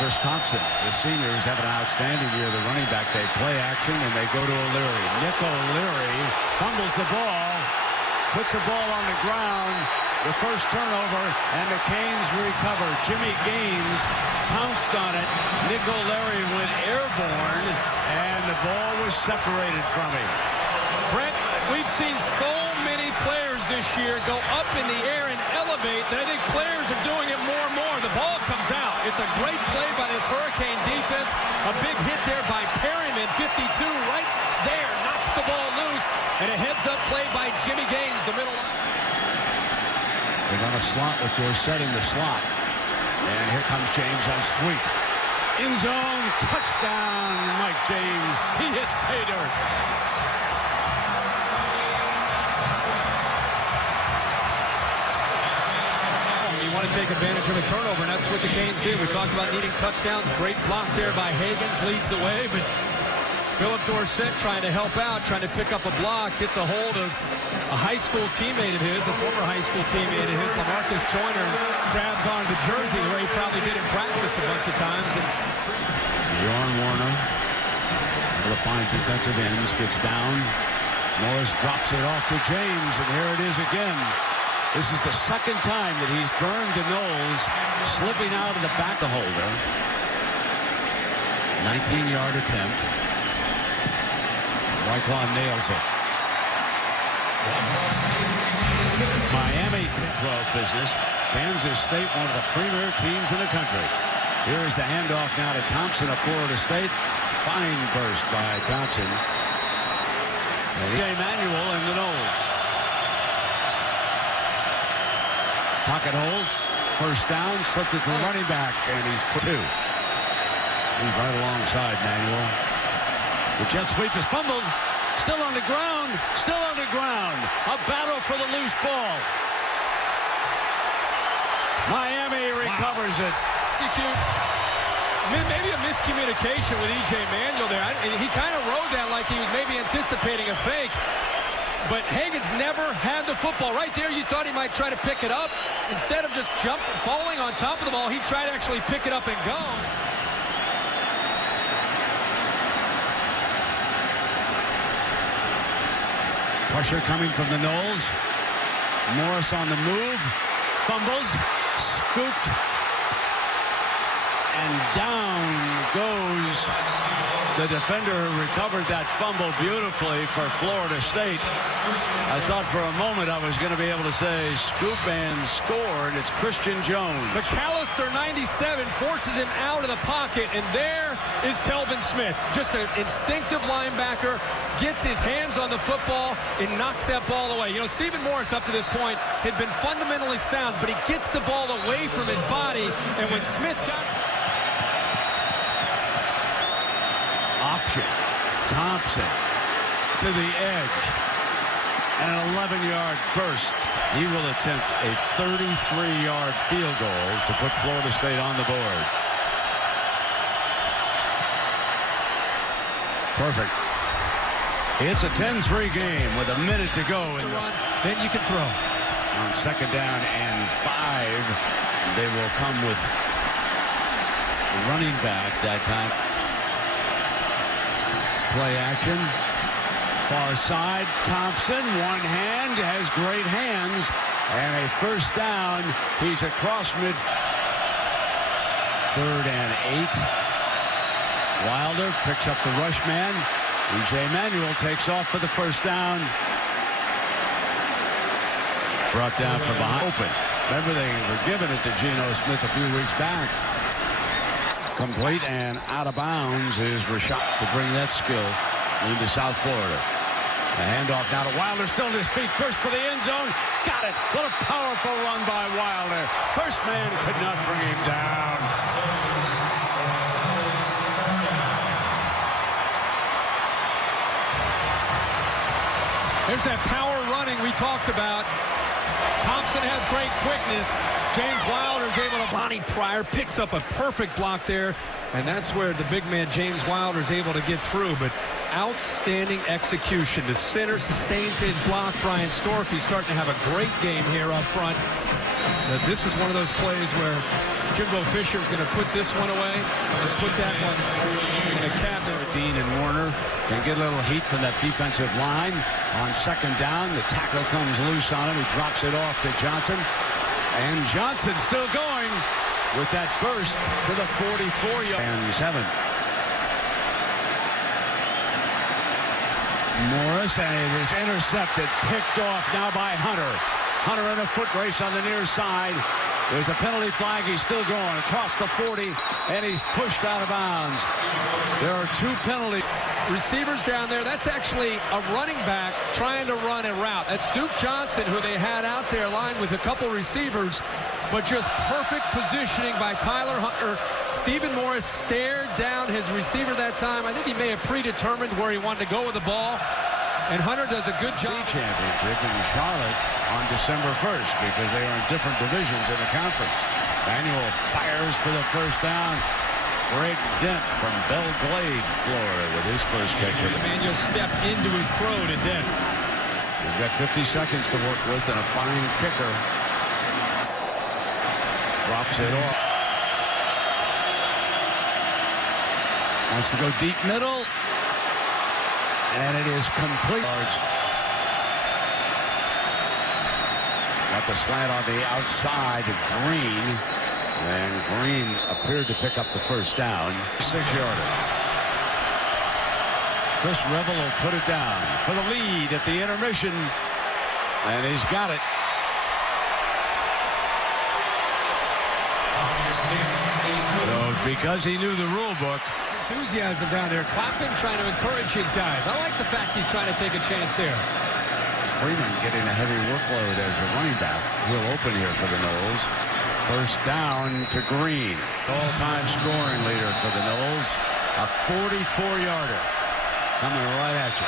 Chris Thompson. The seniors have an outstanding year. The running back, they play action, and they go to O'Leary. Nick O'Leary fumbles the ball, puts the ball on the ground. The first turnover, and the Canes recover. Jimmy Gaines pounced on it. Nick O'Leary went airborne, and the ball was separated from him. Brent, we've seen so many players this year go up in the air and elevate that I think players are doing it more and more. The ball comes out. It's a great play by this Hurricane defense. A big hit there by Perryman, 52, right there, knocks the ball loose, and a heads-up play by Jimmy Gaines, the middle line. They run a slot with Dorsett in the slot. And here comes James on sweep. In zone, touchdown, Mike James. He hits pay dirt. You want to take advantage of a turnover, and that's what the Canes do. We talked about needing touchdowns. Great block there by Hagans, leads the way, but Philip Dorsett trying to help out, trying to pick up a block, gets a hold of a high school teammate of his, the former high school teammate of his, Lamarcus Joyner, grabs on the jersey the way he probably did in practice a bunch of times. And Bjorn Warner, able to find defensive ends, gets down. Morris drops it off to James, and here it is again. This is the second time that he's burned the nose, slipping out of the back of the holder. 19-yard attempt. Wyclaw nails it. Miami 10-12 business. Kansas State, one of the premier teams in the country. Here is the handoff now to Thompson of Florida State. Fine burst by Thompson. And Emanuel in the nose. Pocket holds. First down. Slipped it to the running back. And he's put two. He's right alongside Manuel. The jet sweep is fumbled. Still on the ground. Still on the ground. A battle for the loose ball. Miami recovers it. Maybe a miscommunication with E.J. Manuel there. He kind of rode that like he was maybe anticipating a fake. But Hagans never had the football. Right there, you thought he might try to pick it up. Instead of just falling on top of the ball, he tried to actually pick it up and go. Pressure coming from the Noles. Morris on the move. Fumbles. Scooped. And down goes the defender who recovered that fumble beautifully for Florida State. I thought for a moment I was going to be able to say scoop and score, and it's Christian Jones. McAllister, 97, forces him out of the pocket, and there is Telvin Smith. Just an instinctive linebacker, gets his hands on the football and knocks that ball away. You know, Stephen Morris up to this point had been fundamentally sound, but he gets the ball away from his body, and when Smith got... Option. Thompson to the edge. And an 11-yard burst. He will attempt a 33-yard field goal to put Florida State on the board. Perfect. It's a 10-3 game with a minute to go. Then you can throw. On second down and 5, they will come with running back that time. Play action. Far side. Thompson, one hand, has great hands. And a first down. He's across mid. 3rd and 8. Wilder picks up the rush man. E.J. Manuel takes off for the first down. Brought down from behind. Open. Remember, they were giving it to Geno Smith a few weeks back. Complete and out of bounds is Rashad to bring that skill into South Florida. The handoff now to Wilder, still on his feet, burst for the end zone. Got it. What a powerful run by Wilder. First man could not bring him down. There's that power running we talked about. Thompson has great quickness. James Wilder is able to... Bonnie Pryor picks up a perfect block there, and that's where the big man James Wilder is able to get through. But outstanding execution. The center sustains his block. Brian Stork, he's starting to have a great game here up front. But this is one of those plays where Jimbo Fisher is going to put this one away and put that one in a cabinet. Dean and Warner can get a little heat from that defensive line. On second down, the tackle comes loose on him. He drops it off to Johnson. And Johnson still going with that burst to the 44-yard. And 7. Morris, and it is intercepted, picked off now by Hunter. Hunter in a foot race on the near side. There's a penalty flag. He's still going across the 40, and he's pushed out of bounds. There are 2 penalties. Receivers down there, that's actually a running back trying to run a route. That's Duke Johnson, who they had out there lined with a couple receivers, but just perfect positioning by Tyler Hunter. Stephen Morris stared down his receiver that time. I think he may have predetermined where he wanted to go with the ball. And Hunter does a good job. Championship in Charlotte on December 1st because they are in different divisions in the conference. Manuel fires for the first down. Greg Dent from Belle Glade, Florida, with his first catch of the Manuel stepped into his throw to Dent. We've got 50 seconds to work with and a fine kicker. Drops it off. Wants to go deep middle. And it is complete. Got the slant on the outside to Green. And Green appeared to pick up the first down. 6-yarder. Chris Revel will put it down for the lead at the intermission. And he's got it. So because he knew the rule book. Enthusiasm down there, clapping, trying to encourage his guys. I like the fact he's trying to take a chance here. Freeman getting a heavy workload as a running back. He'll open here for the Noles. First down to Green. All-time scoring leader for the Noles. A 44-yarder coming right at you.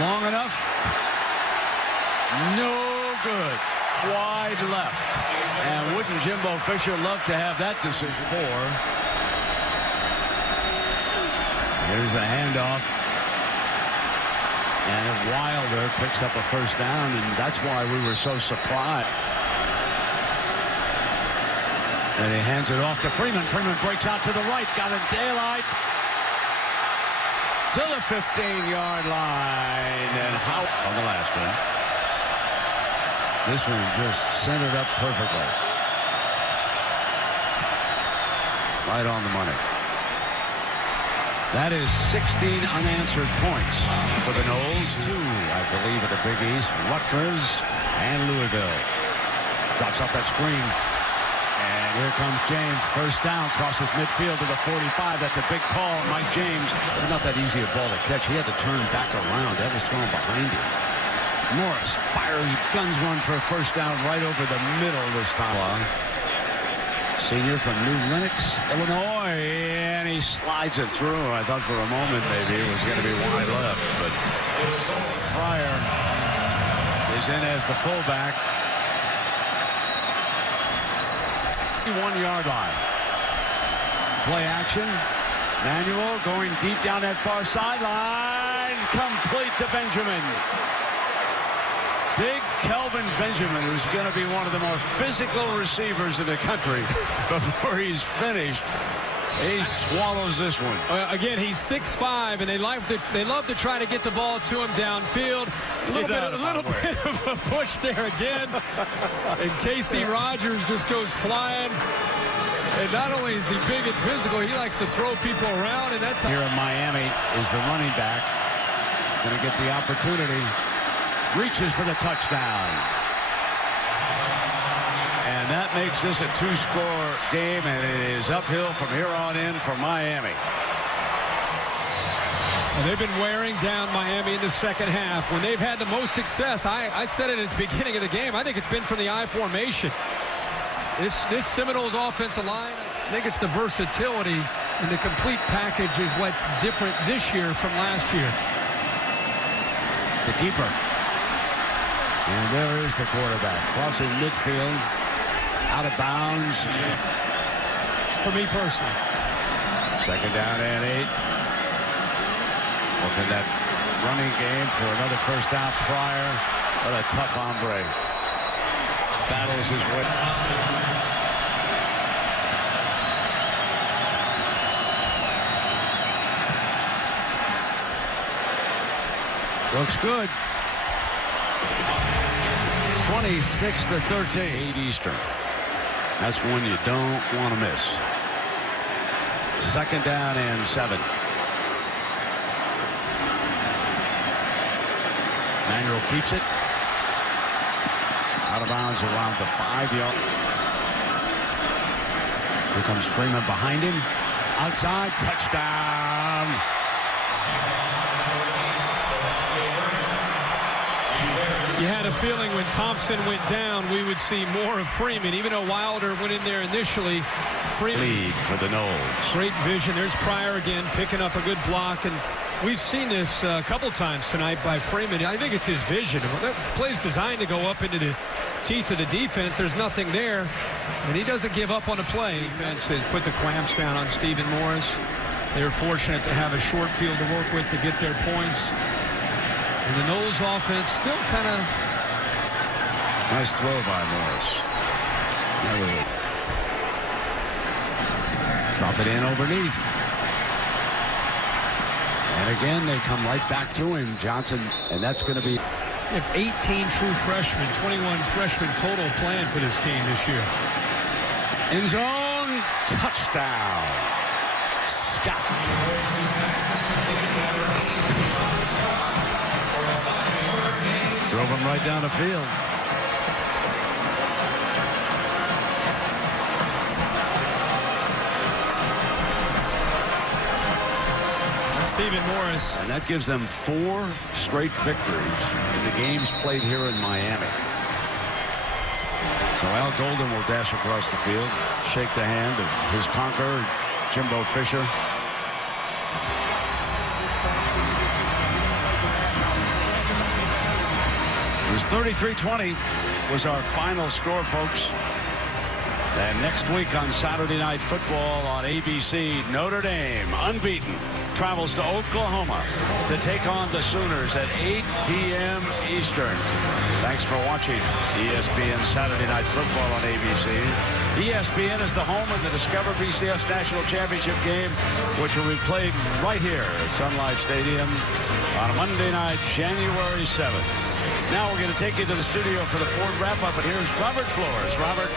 Long enough. No good. Wide left. And wouldn't Jimbo Fisher love to have that decision? 4. Here's a handoff. And Wilder picks up a first down, and that's why we were so surprised. And he hands it off to Freeman. Freeman breaks out to the right. Got a daylight. To the 15-yard line. And how on the last one. This one just centered up perfectly. Right on the money. That is 16 unanswered points for the Noles. 2, I believe, at the Big East. Rutgers and Louisville. Drops off that screen. And here comes James. First down, crosses midfield to the 45. That's a big call. Mike James, not that easy a ball to catch. He had to turn back around. That was thrown behind him. Morris fires, guns one for a first down right over the middle this time. Senior from New Lenox, Illinois, and he slides it through. I thought for a moment maybe it was going to be wide left, but Pryor is in as the fullback. 1-yard line. Play action. Manuel going deep down that far sideline. Complete to Benjamin. Big Kelvin Benjamin, who's going to be one of the more physical receivers in the country before he's finished. He swallows this one. Again, he's 6'5", and they love to try to get the ball to him downfield. A little bit of a push there again. And Casey Rogers just goes flying. And not only is he big and physical, he likes to throw people around. And that's here in Miami is the running back. Going to get the opportunity. Reaches for the touchdown. And that makes this a 2-score game, and it is uphill from here on in for Miami. And they've been wearing down Miami in the second half. When they've had the most success, I said it at the beginning of the game, I think it's been from the I formation. This Seminoles offensive line, I think it's the versatility and the complete package is what's different this year from last year. The keeper. And there is the quarterback. Crossing midfield. Out of bounds. For me personally. Second down and 8. Looking at running game for another first down. Pryor. What a tough hombre. Battles his way. Looks good. 26-13. 8 Eastern. That's one you don't want to miss. Second down and 7. Manuel keeps it. Out of bounds around the 5-yard. Here comes Freeman behind him. Outside. Touchdown. You had a feeling when Thompson went down, we would see more of Freeman. Even though Wilder went in there initially, Freeman. Lead for the Noles. Great vision. There's Pryor again, picking up a good block. And we've seen this a couple times tonight by Freeman. I think it's his vision. That play's designed to go up into the teeth of the defense. There's nothing there. And he doesn't give up on a play. Defense has put the clamps down on Stephen Morris. They're fortunate to have a short field to work with to get their points. And the Noles offense still kind of... Nice throw by Morris. That was it. Drop it in underneath. And again, they come right back to him, Johnson. And that's going to be... They have 18 true freshmen, 21 freshmen total playing for this team this year. End zone. Touchdown. Scott. Drove him right down the field. That's Stephen Morris. And that gives them 4 straight victories in the games played here in Miami. So Al Golden will dash across the field, shake the hand of his conqueror, Jimbo Fisher. It was 33-20 was our final score, folks. And next week on Saturday Night Football on ABC, Notre Dame, unbeaten, travels to Oklahoma to take on the Sooners at 8 p.m. Eastern. Thanks for watching ESPN Saturday Night Football on ABC. ESPN is the home of the Discover BCS National Championship game, which will be played right here at Sun Life Stadium on a Monday night, January 7th. Now we're going to take you to the studio for the Ford wrap-up, and here's Robert Flores. Robert.